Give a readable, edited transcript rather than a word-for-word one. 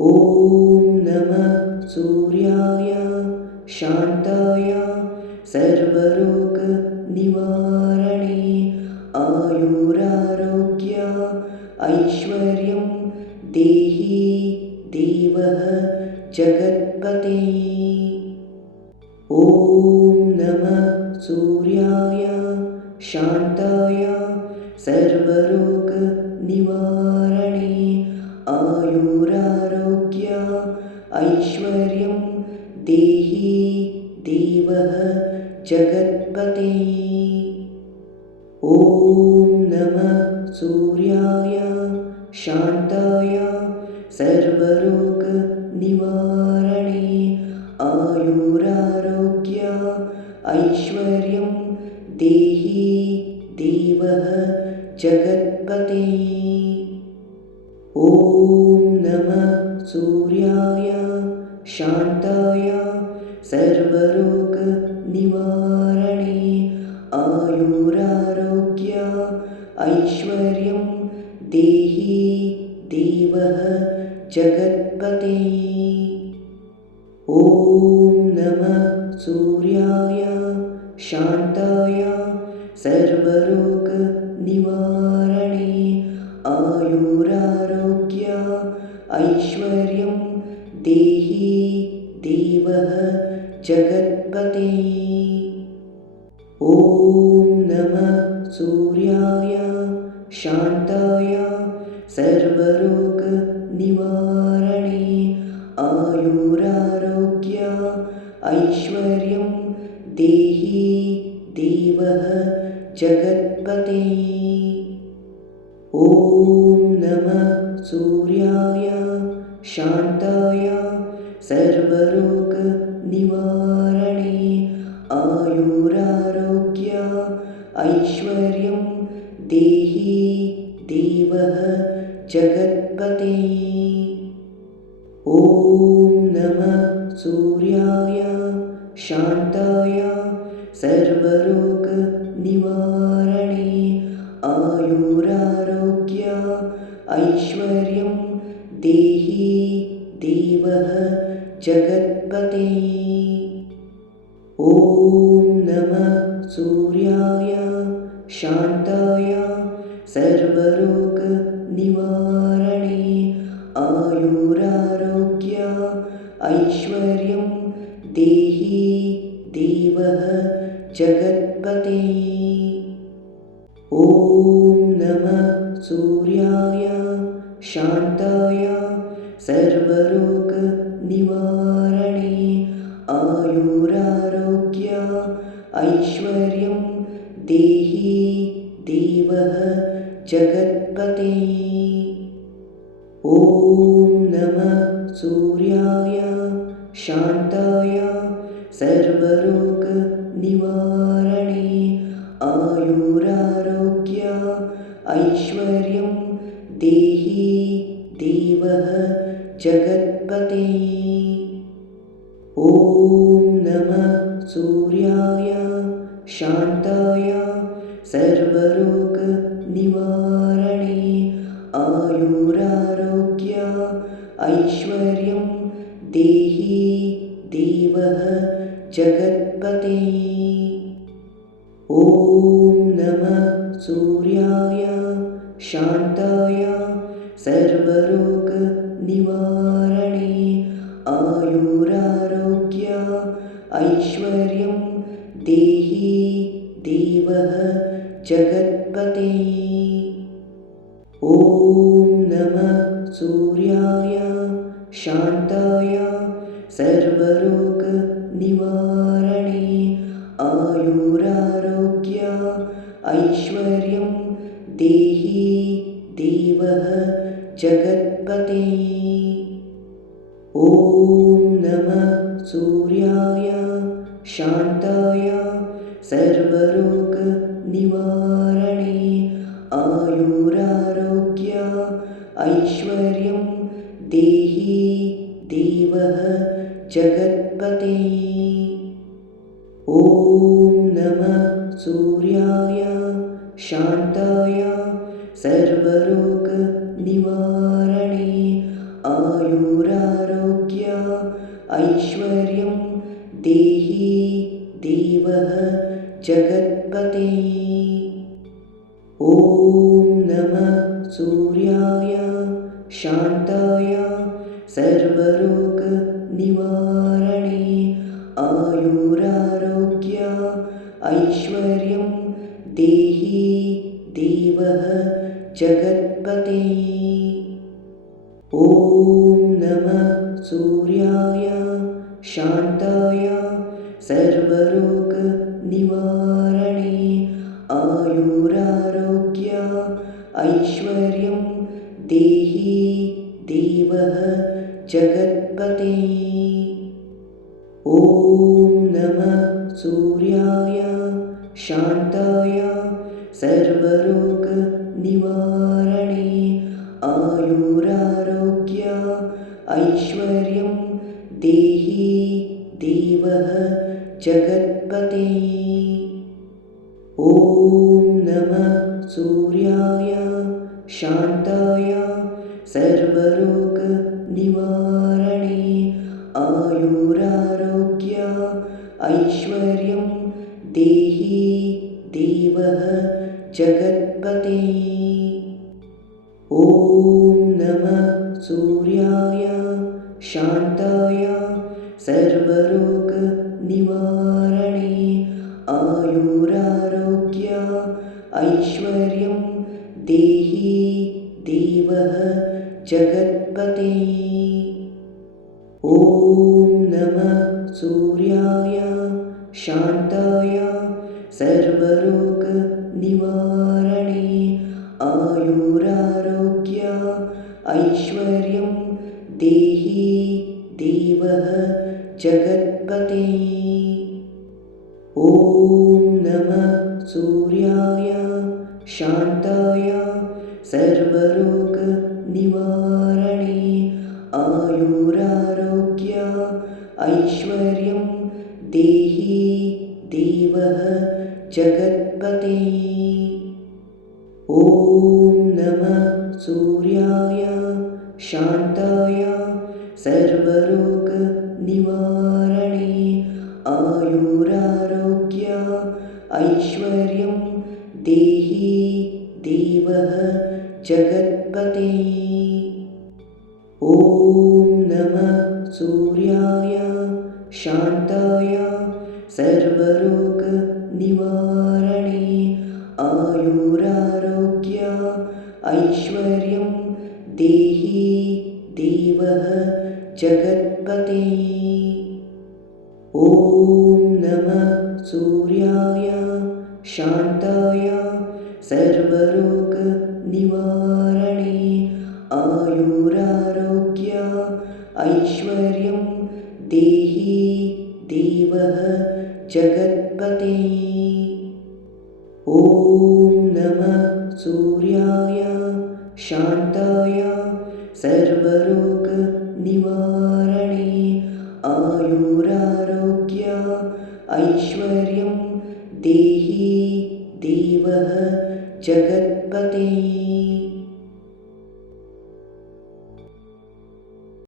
ॐ नमः सूर्याय शान्ताय सर्वरोगनिवारणे आयुरारोग्य ऐश्वर्यं देहि देवः जगत्पते। ॐ नमः सूर्याय शान्ताय सर्वरोगनिवारणे आयुरारोग्य ऐश्वर्यं देहि देवः जगत्पते। ॐ नमः सूर्याय शान्ताय सर्वरोगनिवारणे आयुरारोग्य ऐश्वर्यं देहि देवः जगत्पते। ॐ नमः सूर्याय शान्ताय सर्वरोगनिवारणे आयुरारोग्य ऐश्वर्यं देहि देवः जगत्पते। ॐ नमः सूर्याय शान्ताय सर्वरोगनिवारणे आयुरारोग्य ऐश्वर्यं देहि देवः जगत्पते। ॐ नमः सूर्याय शान्ताय सर्वरोगनिवारणे आयुरारोग्य ऐश्वर्यं देहि देवः जगत्पते। ॐ नमः सूर्याय शान्ताय सर्वरोगनिवारणे आयुरारोग्य ऐश्वर्यं देहि देवः जगत्पते। ॐ नमः सूर्याय शान्ताय सर्वरोगनिवारणे आयुरारोग्य ऐश्वर्यं देहि देवः जगत्पते। ॐ नमः सूर्याय शान्ताय सर्वरोगनिवारणे आयुरारोग्य ऐश्वर्यं देहि देवः जगत्पते। ॐ नमः सूर्याय शान्ताय सर्वरोगनिवारणे आयुरारोग्य ऐश्वर्यं देहि देवः जगत्पते। ॐ नमः सूर्याय शान्ताय सर्वरोगनिवारणे आयुरारोग्य ऐश्वर्यं देहि देवः जगत्पते। ॐ नमः सूर्याय शान्ताय सर्वरोगनिवारणे आयुरारोग्य ऐश्वर्यं देहि देवः जगत्पते। ॐ नमः सूर्याय शान्ताय सर्वरोगनिवारणे आयुरारोग्य ऐश्वर्यं देहि देवः जगत्पते। ॐ नमः सूर्याय शान्ताय सर्वरोगनिवारणे आयुरारोग्य ऐश्वर्यं देहि देवः जगत्पते। ॐ नमः सूर्याय शान्ताय सर्वरोगनिवारणे आयुरारोग्य ऐश्वर्यं देहि देवः जगत्पते। ॐ नमः सूर्याय शान्ताय सर्वरोगनिवारणे आयुरारोग्य ऐश्वर्यं देहि देवः जगत्पते। ॐ नमः सूर्याय शान्ताय सर्वरोगनिवारणे आयुरारोग्य ऐश्वर्यं देहि देवः जगत्पते। ॐ नमः सूर्याय शान्ताय सर्वरोगनिवारणे आयुरारोग्य ऐश्वर्यं देहि देवः जगत्पते। ॐ नमः सूर्याय शान्ताय सर्वरोगनिवारणे आयुरारोग्य ऐश्वर्यं देहि देवः जगत्पते। ॐ नमः सूर्याय शान्ताय सर्वरोगनिवारणे आयुरारोग्य ऐश्वर्यं देहि देवः जगत्पते। ॐ नमः सूर्याय शान्ताय सर्वरोगनिवारणे आयुरारोग्य ऐश्वर्यं देहि देवः जगत्पते। ॐ नमः सूर्याय शान्ताय सर्वरोगनिवारणे आयुरारोग्य ऐश्वर्यं देहि देवः जगत्पते। ॐ नमः सूर्याय शान्ताय सर्वरोगनिवारणे आयुरारोग्य ऐश्वर्यं देहि देवः जगत्पते। ॐ नमः सूर्याय शान्ताय सर्वरोगनिवारणे आयुरारोग्य ऐश्वर्यं देहि देवः जगत्पते। ॐ नमः सूर्याय शान्ताय सर्वरोगनिवारणे आयुरारोग्य ऐश्वर्यं देहि देवः जगत्पते। ॐ नमः सूर्याय शान्ताय सर्वरोगनिवारणे आयुरारोग्य ऐश्वर्यं देहि देवः जगत्पते। ॐ नमः सूर्याय शान्ताय सर्वरोगनिवारणे आयुरारोग्य ऐश्वर्यं देहि देवः जगत्पते।